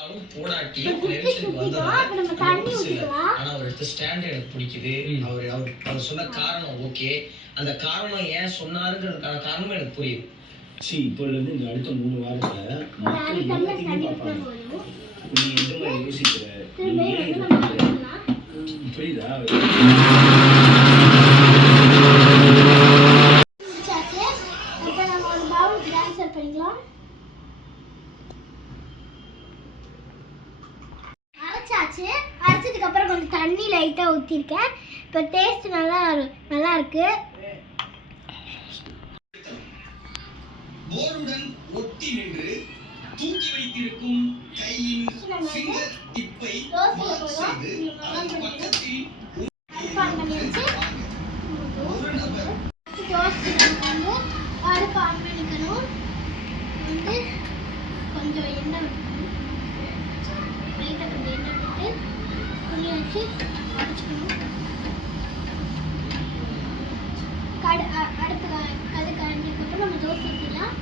அவரும் போடாட்டி. ஆனா அவர் எடுத்த ஸ்டாண்ட் எனக்கு பிடிக்குது. அவர் அவர் அவர் சொன்ன காரணம் ஓகே. அந்த காரணம் ஏன் சொன்னாருங்கிறதுக்கான காரணமும் எனக்கு புரியுது. சி இப்போல இருந்து இந்த அடுத்த மூணு வாரத்துல மக்கள் எல்லாத்தையுமே தண்ணி பார்ப்பாங்க. நீ எந்த மாதிரி யோசிக்கிற? நீ திரும்ப ஏன் வந்து இதை நம்ம பண்ற? ஊத்திக்கலாம். புரியுதா முடிச்சாச்சு. அப்ப நம்ம ஒரு bowl transfer பண்ணிக்கலாம். அரைச்சாச்சு அரைச்சதுக்கு அப்புறம் கொஞ்சம் தண்ணி லைட்டா ஊத்திருக்கேன். இப்போ டேஸ்ட் நல்லா நல்லா இருக்கு. போர்டுடன் ஒட்டி நின்று தூக்கி வைத்திருக்கும் கையின் ஃபிங்கர் டிப்பை மார்க் செய்து அதன் பக்கத்தில் அடுப்பு ஆன் பண்ணியாச்சு ஒரு நபர் தோசை வந்து அடுப்பு ஆன் பண்ணிக்கணும். வந்து கொஞ்சம் எண்ணெய் விட்டுக்கணும் லைட்டாக கொஞ்சம் எண்ணெய் விட்டு துணி வச்சு கடு அடுப்பு அது நம்ம தோசை ஊற்றிடலாம்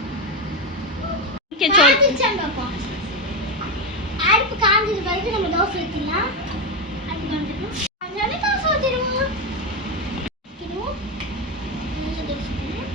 காஞ்சிச்சான்னு பார்ப்போம் அடுப்பு காஞ்சது பிறகு நம்ம தோசை ஊற்றிடலாம் அடுப்பு காஞ்சிடும் காஞ்சாலே தோசை ஊற்றிடுவோம் ஊற்றிடுவோம் நல்லா தோசை ஊற்றணும்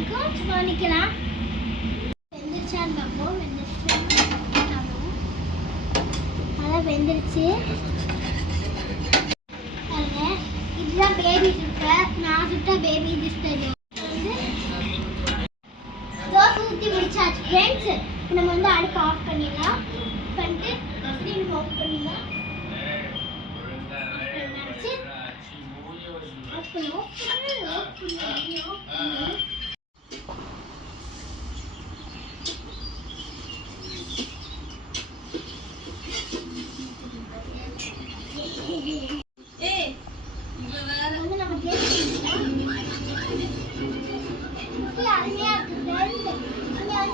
வரைக்கும் சும்மா நிற்கலாம் வெந்துருச்சான்னு பார்ப்போம் வெந்துருச்சு? நல்லா வெந்துருச்சு. இதுதான் பேபி சுட்ட நான் சுட்ட பேபி திஸ் வந்து தோசை ஊற்றி முடிச்சாச்சு. ஃப்ரெண்ட்ஸ் நம்ம வந்து அடுப்பு ஆஃப் பண்ணிடலாம். பண்ணிட்டு ஸ்க்ரீன் ஆஃப் பண்ணிடலாம். நினச்சி ஆஃப் பண்ணி ஆஃப் பண்ணி ஆஃப் பண்ணி.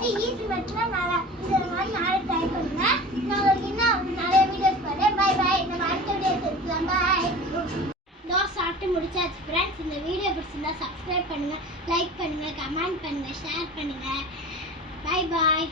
வந்து easy method நல்லா இந்த மாதிரி நாளை பண்ணுங்க. நான் உங்களுக்கு இன்னும் நிறைய வீடியோஸ் போடுறேன். Bye பாய் நம்ம அடுத்த videos சந்திக்கலாம். தோசை சாப்பிட்டு முடிச்சாச்சு ஃப்ரெண்ட்ஸ் இந்த வீடியோ பிடிச்சிருந்தா சப்ஸ்கிரைப் பண்ணுங்கள் லைக் பண்ணுங்கள் கமெண்ட் பண்ணுங்கள் ஷேர் பண்ணுங்கள் பை பாய்